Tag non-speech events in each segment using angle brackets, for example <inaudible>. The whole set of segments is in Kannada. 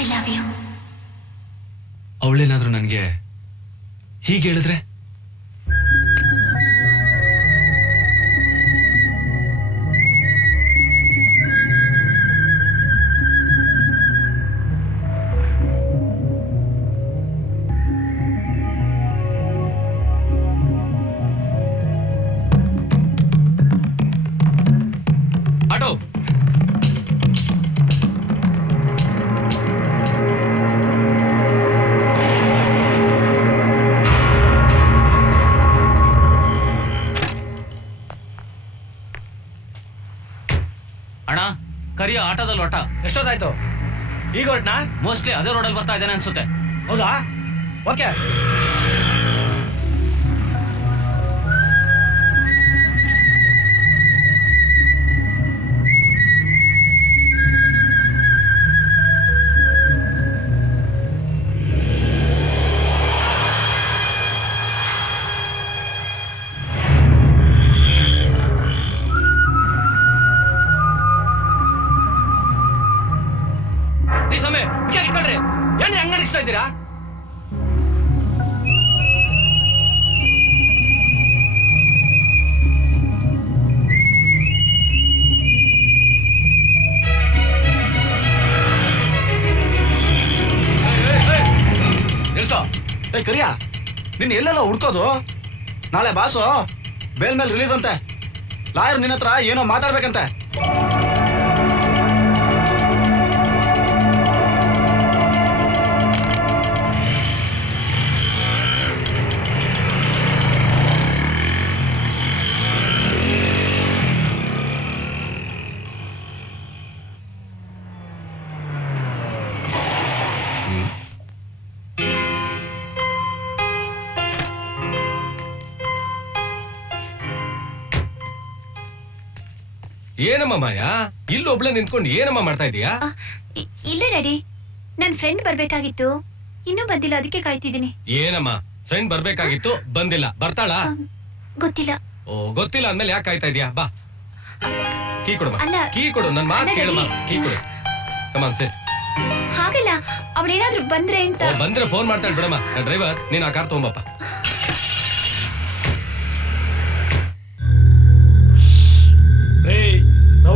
ಐ ಲವ್ ಯು ಅವಳೇನಾದ್ರೂ ನನಗೆ ಹೀಗೆ ಹೇಳಿದ್ರೆ? ಆಟೋದಲ್ಲಿ ಹೊಟ್ಟ ಎಷ್ಟೊತ್ತಾಯ್ತು? ಈಗ ಹೊರಟ್ನಾ? ಮೋಸ್ಟ್ಲಿ ಅದೇ ರೋಡಲ್ಲಿ ಬರ್ತಾ ಇದ್ದಾನೆ ಅನ್ಸುತ್ತೆ. ಹೌದಾ? ಓಕೆ ನಿಲ್ಸೋ. ಏ ಕರಿಯ. ನಿನ್ನ ಎಲ್ಲೆಲ್ಲ ಹುಡ್ಕೋದು? ನಾಳೆ ಬಾಸು, ಬೇಲ್ ಮೇಲೆ ರಿಲೀಸ್ ಅಂತೆ. ಲಾಯರ್ ನಿನ್ನ ಹತ್ರ ಏನೋ ಮಾತಾಡ್ಬೇಕಂತೆ. ಏನಮ್ಮ ಮಾಯಾ? ಇಲ್ಲೊಬ್ಳೆ ನಿಂತ್ಕೊಂಡು ಏನಮ್ಮ ಮಾಡ್ತಾ ಇದೀಯಾ? ಆ, ಇ- ಇಲ್ಲ ಡ್ಯಾಡಿ. ನನ್ ಫ್ರೆಂಡ್ ಬರ್ಬೇಕಾಗಿತ್ತು. ಇನ್ನೂ ಬಂದಿಲ್ಲ ಅದಕ್ಕೆ ಕಾಯ್ತಿದ್ದೀನಿ. ಏನಮ್ಮ? ಫ್ರೆಂಡ್ ಬರ್ಬೇಕಾಗಿತ್ತು ಬಂದಿಲ್ಲ. ಬರ್ತಾಳಾ? ಆ, ಗೊತ್ತಿಲ್ಲ. ಓ ಗೊತ್ತಿಲ್ಲ ಅಂದ್ಮೇಲೆ ಯಾಕೆ ಕಾಯ್ತಾ ಇದೀಯಾ? ಬಾ. ಕೀ ಕೊಡಮ್ಮ ಅಲ್ಲ. ಕೀ ಕೊಡು ನನ್ ಮಾತು ಅಲ್ಲ, ಕೇಳಮ್ಮ. ಕೀ ಕೊಡು. ಕಮಾನ್ ಸರ್ ಹಾಗಲ್ಲ ಅವಳೇನಾದ್ರೂ ಬಂದ್ರೆ ಅಂತ. ಬಂದ್ರೆ ಫೋನ್ ಮಾಡ್ತಾಳೆ ಬಿಡಮ್ಮ. ಡ್ರೈವರ್ ನೀನ್ ಆ ಕಾರ್ ತಗೊಂಬಪ್ಪ.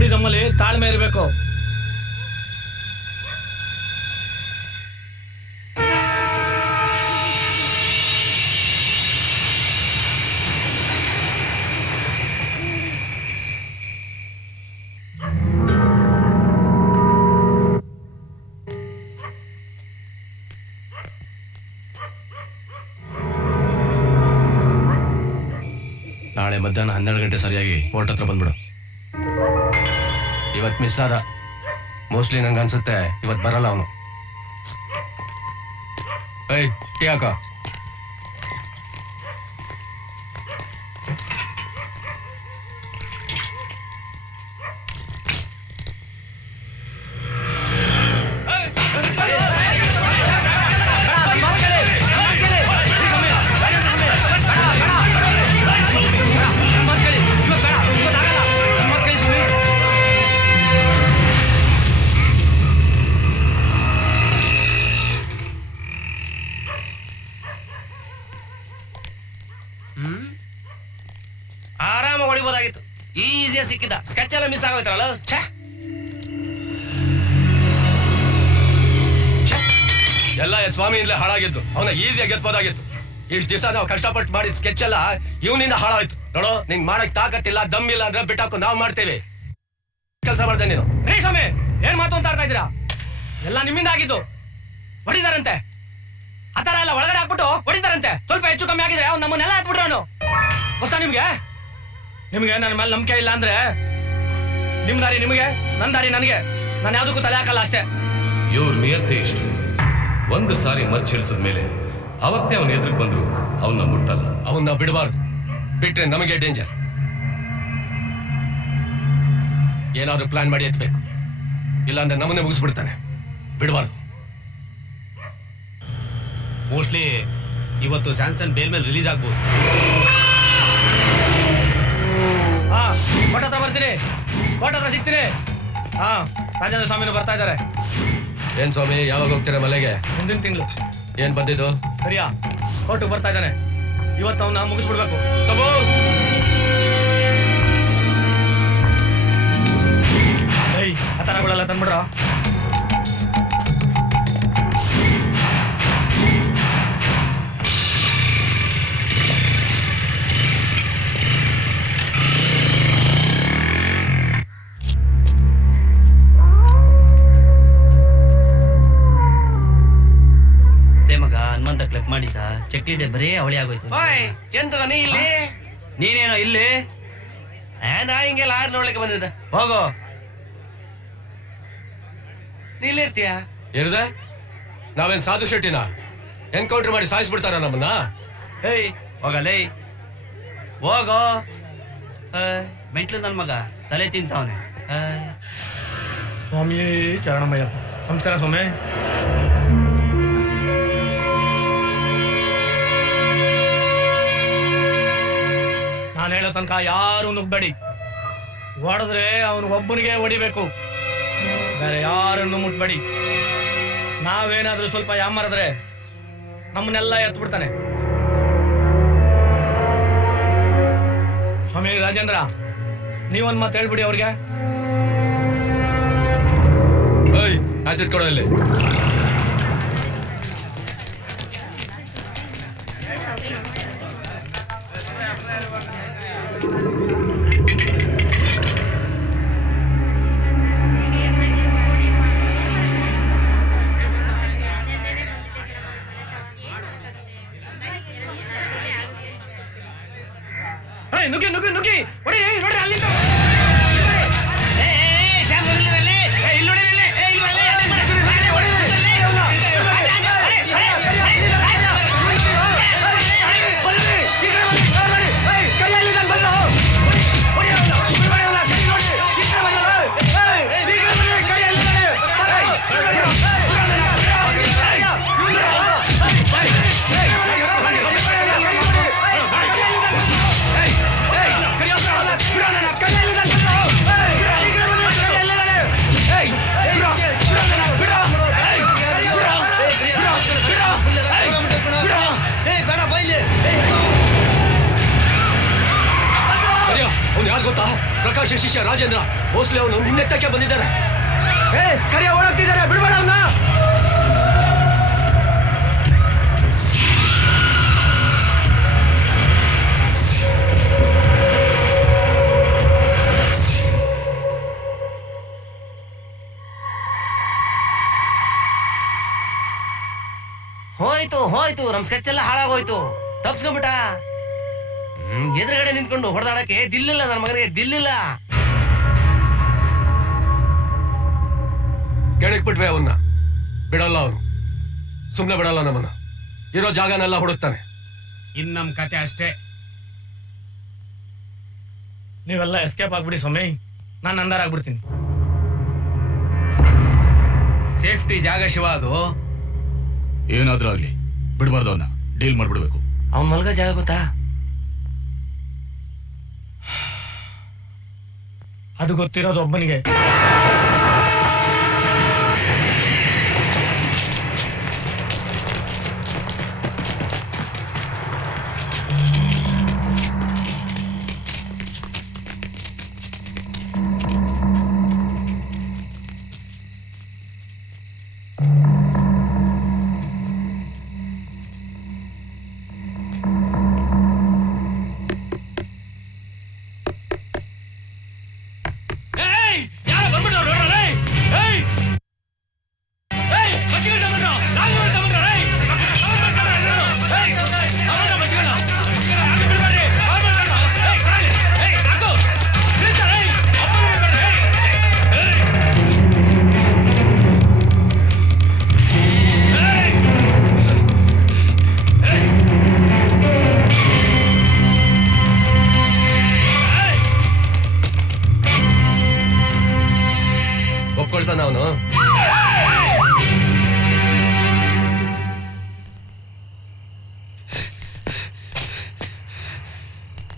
ರೌಡಿ ನಮ್ಮಲ್ಲಿ ತಾಳ್ಮೆ ಇರಬೇಕು. ನಾಳೆ ಮಧ್ಯಾಹ್ನ ಹನ್ನೆರಡು ಗಂಟೆ ಸರಿಯಾಗಿ ಕೋರ್ಟ್ ಹತ್ರ ಬಂದ್ಬಿಡು. ಇವತ್ ಮಿಸ್ ಆದ. ಮೋಸ್ಟ್ಲಿ ನಂಗೆ ಅನ್ಸುತ್ತೆ ಇವತ್ತು ಬರಲ್ಲ ಅವನು. ಏಯ್ ಟೀ ಹಾಕ ಎಲ್ಲ ಮಿಸ್ ಆಗೋಯ್ತಾರಲ್ಲ? ಛೇ! ಎಲ್ಲ ಸ್ವಾಮಿ ಇಂದಲೇ ಹಾಳಾಗಿದ್ದು. ಅವನ ಈಸಿಯಾಗಿ ಗೆದ್ಬೋದಾಗಿತ್ತು ಇಷ್ಟು ದಿವಸ ನಾವು ಕಷ್ಟಪಟ್ಟು ಮಾಡಿದ ಸ್ಕೆಚ್ ಎಲ್ಲ ಇವನಿಂದ ಹಾಳಾಯ್ತು. ನೋಡು, ನಿಂಗ್ ಮಾಡಕ್ ತಾಕತ್ತಿಲ್ಲ, ದಮ್ ಇಲ್ಲ ಅಂದ್ರೆ ಬಿಟ್ಟಾಕು ನಾವು ಮಾಡ್ತೇವೆ. ಕೆಲಸ ಮಾಡ್ದೆ ನೀನು. ರೇ ಸ್ವಾಮಿ, ಏನ್ ಮಾತು ಅಂತ ಆಡ್ತಾ ಇದ್ದೀರಾ? ಎಲ್ಲ ನಿಮ್ಮಿಂದ ಆಗಿದ್ದು. ಹೊಡಿದಾರಂತೆ. ಆ ತರ ಎಲ್ಲ ಒಳಗಡೆ ಹಾಕ್ಬಿಟ್ಟು ಹೊಡಿದಾರಂತೆ. ಸ್ವಲ್ಪ ಹೆಚ್ಚು ಕಮ್ಮಿ ಆಗಿದೆ ಅವ್ನು ನಮ್ಮನ್ನೆಲ್ಲ ಹಾಕ್ಬಿಟ್ರು ಅವನು. ಗೊತ್ತಾ ನಿಮ್ಗೆ? ನಿಮ್ಗೆ ನನ್ನ ಮೇಲೆ ನಂಬಿಕೆ ಇಲ್ಲ ಅಂದ್ರೆ ನಿಮ್ ದಾರಿ ನಿಮಗೆ ನನ್ ದಾರಿ ನನಗೆ. ನಾನು ಯಾವ್ದಕ್ಕೂ ತಲೆ ಹಾಕಲ್ಲ ಅಷ್ಟೇ. ಇವ್ರ ನಿಯತ್ತೆ ಇಷ್ಟು. ಒಂದು ಸಾರಿ ಮಚ್ಚಿಳಿಸಿದ ಮೇಲೆ ಅವತ್ತೇ ಅವನ ಎದುರು ಬಂದ್ರು ಅವನ್ನ ಮುಟ್ಟಲ್ಲ. ಅವನ್ನ ಬಿಡಬಾರ್ದು. ಬಿಟ್ರೆ ನಮಗೆ ಡೇಂಜರ್ ಏನಾದ್ರೂ ಪ್ಲಾನ್ ಮಾಡಿ ಎತ್ಬೇಕು. ಇಲ್ಲಾಂದ್ರೆ ನಮ್ಮನ್ನೇ ಮುಗಿಸ್ಬಿಡ್ತಾನೆ. ಬಿಡಬಾರ್ದು. ಮೋಸ್ಟ್ಲಿ ಇವತ್ತು ಸ್ಯಾಮ್ಸಂಗ್ ಬೇಲ್ ಮೇಲೆ ರಿಲೀಸ್ ಆಗ್ಬೋದು. ಹಾ ಕೋಟ ಹತ್ರ ಬರ್ತೀನಿ. ಹತ್ರ ಸಿಗ್ತೀನಿ. ಹಾ ರಾಜೇಂದ್ರ ಸ್ವಾಮಿನೂ ಬರ್ತಾ ಇದ್ದಾರೆ. ಏನ್ ಸ್ವಾಮಿ ಯಾವಾಗ ಹೋಗ್ತೀರಾ ಮಲೆಗೆ ಮುಂದಿನ ತಿಂಗಳು. ಏನ್ ಬಂದಿದ್ದು? ಸರಿಯಾ ಕೋರ್ಟ್ ಬರ್ತಾ ಇದ್ದಾನೆ. ಇವತ್ತು ಅವನ್ನ ಮುಗಿಸ್ಬಿಡ್ಬೇಕು. ತಗೋ! ಏಯ್ ಆ ಥರಗಳೆಲ್ಲ ತಂದ್ಬಿಡ್ರ. ಮಾಡಿದ್ದ ಚಕ್ಲಿದೆ ಬರೀ ಅವಳಿ ಆಗೋಯ್ತು. ಓಯ್ ನೀ ಇಲ್ಲಿ? ನೀನೇನೋ ಇಲ್ಲಿ? ಏ, ನಾ ಹಿಂಗೆಲ್ಲ ಆರ್ ನೋಡ್ಲಿಕ್ಕೆ ಬಂದಿದ್ದ. ಹೋಗೋ. ನೀ ಇಲ್ಲಿ ಇರ್ತೀಯ? ಇರ್ದೆ ನಾವೇನ್ ಸಾಧು ಶೆಟ್ಟಿನ? ಎನ್ಕೌಂಟರ್ ಮಾಡಿ ಸಾಯಿಸ್ಬಿಡ್ತಾರ ನಮ್ಮನ್ನ? ಏಯ್ ಹೋಗಲೇ ಹೋಗೋ. ಮೆಂಟ್ಲು ನನ್ ಮಗ ತಲೆ ತಿಂತಾವನೆ. ಸ್ವಾಮಿ ಚರಣಮಯ್ಯಪ್ಪ ನಮಸ್ಕಾರ ಸ್ವಾಮಿ. ಹೇಳೋ ತನಕ ಯಾರು ನುಗ್ಬೇಡಿ ಹೊಡೆದ್ರೆ ಅವನು ಒಬ್ಬನಿಗೆ ಹೊಡಿಬೇಕು. ಬೇರೆ ಯಾರನ್ನು ಮುಟ್ಬೇಡಿ. ನಾವೇನಾದ್ರೂ ಸ್ವಲ್ಪ ಯಾಮರದ್ರೆ ನಮ್ಮನ್ನೆಲ್ಲ ಎತ್ತು ಬಿಡ್ತಾನೆ ಸ್ವಾಮಿ ರಾಜೇಂದ್ರ, ನೀವೊಂದ್ ಮಾತು ಹೇಳ್ಬಿಡಿ ಅವ್ರಿಗೆ. ಕೊಡೋ ಇಲ್ಲಿ. ಪ್ರಕಾಶ್ ಶಿಷ್ಯ ರಾಜೇಂದ್ರ ಭೋಸ್ಲೆ ಅವನು ನಿನ್ನೆತ್ತಕ್ಕೆ ಬಂದಿದ್ದಾರೆ. ಕರಿಯ ಓಡಾಗ್ತಿದ್ದಾರೆ ಬಿಡಬೇಡ ಅವನ್ನ ಹೋಯ್ತು ಹೋಯ್ತು, ನಮ್ ಸ್ಕೆಚ್ ಎಲ್ಲ ಹಾಳಾಗೋಯ್ತು. ತಪ್ಸ್ಕೊಂಬಿಟ್ಟ ಎದುರುಗಡೆ ನಿಂತ್ಕೊಂಡು ಹೊಡೆದಾಡಕ್ಕೆ ದಿಲ್ಲಿಲ್ಲ ನನ್ನ ಮಗನಿಗೆ ದಿಲ್ಲಿಲ್ಲ. ಬಿಟ್ವೆ ಅವನ್ನ ಬಿಡಲ್ಲ ಅವನು. ಸುಮ್ನೆ ಬಿಡಲ್ಲ ನಮ್ಮನ್ನ. ಇರೋ ಜಾಗನೆಲ್ಲ ಹುಡುಕ್ತಾನೆ. ಇನ್ ನಮ್ ಕತೆ ಅಷ್ಟೇ. ನೀವೆಲ್ಲ ಎಸ್ಕೇಪ್ ಆಗ್ಬಿಡಿ ಸ್ವಾಮಿ. ನಾನು ಅಂದಾರ ಆಗ್ಬಿಡ್ತೀನಿ ಸೇಫ್ಟಿ ಜಾಗ ಶಿವ ಅದು. ಏನಾದ್ರೂ ಆಗ್ಲಿ. ಬಿಡಬಾರ್ದು ಅವನ್ನ ಡೀಲ್ ಮಾಡ್ಬಿಡ್ಬೇಕು. ಅವ್ನ ಮಲ್ಗ ಜಾಗ ಗೊತ್ತಾ? ಅದು ಗೊತ್ತಿರೋದು ಒಬ್ಬನಿಗೆ.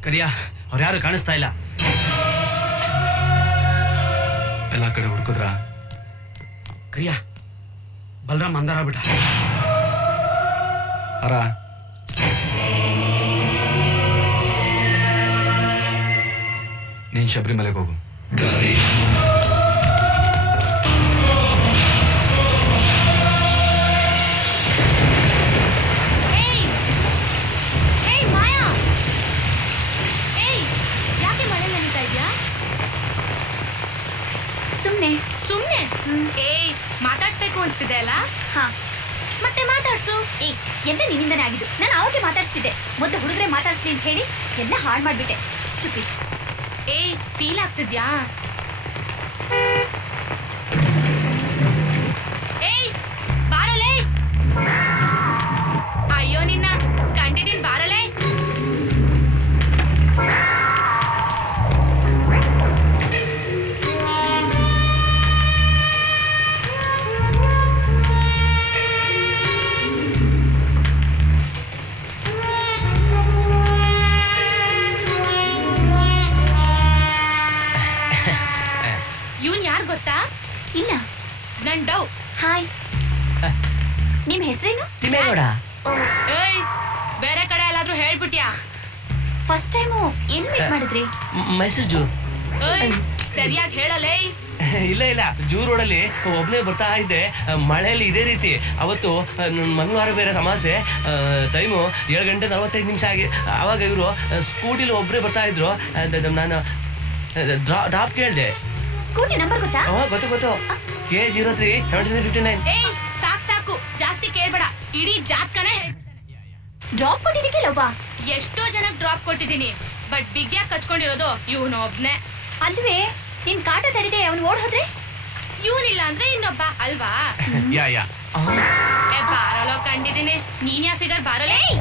ಕರಿಯ ಅವ್ರು ಯಾರು ಕಾಣಿಸ್ತಾ ಇಲ್ಲ. ಎಲ್ಲ ಕಡೆ ಹುಡ್ಕುದ್ರ? ಕರಿಯಾ ಬಲರಾಮ್ ಅಂದಾರ ಬಿಟ್ಟ ಅರ? ನೀನ್ ಶಬರಿಮಲೆಗೆ ಹೋಗು. ತಪ್ಪಿಸಿದೆ ಮತ್ತೆ ಹುಡುಗರೆ ಮಾತಾಡಿಸ್ಲಿ ಅಂತ ಹೇಳಿ ಎಲ್ಲ ಹಾಳು ಮಾಡ್ಬಿಟ್ಟೆ. ಚುಪ್ಪಿ ಏ ಫೀಲ್ ಆಗ್ತಿದ್ಯಾ? ಏಯ್, ಬಾರಲೇ? ಮೆಸೇಜು ಸರಿಯಾಗಿ ಹೇಳಲೇ? <laughs> ಇಲ್ಲ ಇಲ್ಲ. ಜೂ ರೋಡಲ್ಲಿ ಒಬ್ಬನೇ ಬರ್ತಾ ಇದ್ದೆ. ಮಳೆಯಲ್ಲಿ ಇದೇ ರೀತಿ. ಅವತ್ತು ಮಂಗಳವಾರ ಬೇರೆ ಸಮಾಸೆ ಟೈಮು ಏಳು ಗಂಟೆ ನಲವತ್ತೈದು ನಿಮಿಷ ಆಗಿ ಆವಾಗ ಇವರು ಸ್ಕೂಟಿಲಿ ಒಬ್ಬರೇ ಬರ್ತಾ ಇದ್ರು. ನಾನು ಡ್ರಾಪ್ ಕೇಳಿದೆ. ಸ್ಕೂಟಿ ನಂಬರ್ ಗೊತ್ತಾ? ಗೊತ್ತು ಗೊತ್ತು. K zero three seventy fifty nine. ಸಾಕು ಸಾಕ್ ಸಾಕು. ಜಾಸ್ತಿ ಕೇಳ್ಬೇಡ. ಇಡೀ ಜಾತ್ಕನೇ ಡ್ರಾಪ್ ಕೊಟ್ಟಿದ್ದಕ್ಕೆ ಲವ್ವಾ ಎಷ್ಟೋ ಜನಕ್ಕೆ ಡ್ರಾಪ್ ಕೊಟ್ಟಿದ್ದೀನಿ. ಬಟ್ ಬಿಗ್ಯಾ ಕಚ್ಕೊಂಡಿರೋದು ಇವನು ಒಬ್ನೇ. ಅಲ್ವೇ ನಿನ್ ಕಾಟ ತಡಿದೆ ಅವನು ಓಡ್ ಹೋದ್ರೆ ಇವನಿಲ್ಲ ಅಂದ್ರೆ ಇನ್ನೊಬ್ಬ ಅಲ್ವಾ? ಯಾ ಯಾ. ಏ ಬಾರಲೋ ಕಂಡಿದ್ದೀನಿ. ನೀನ್ ಯಾ ಫಿಗರ್ ಬಾರಲೇ ಏಯ್!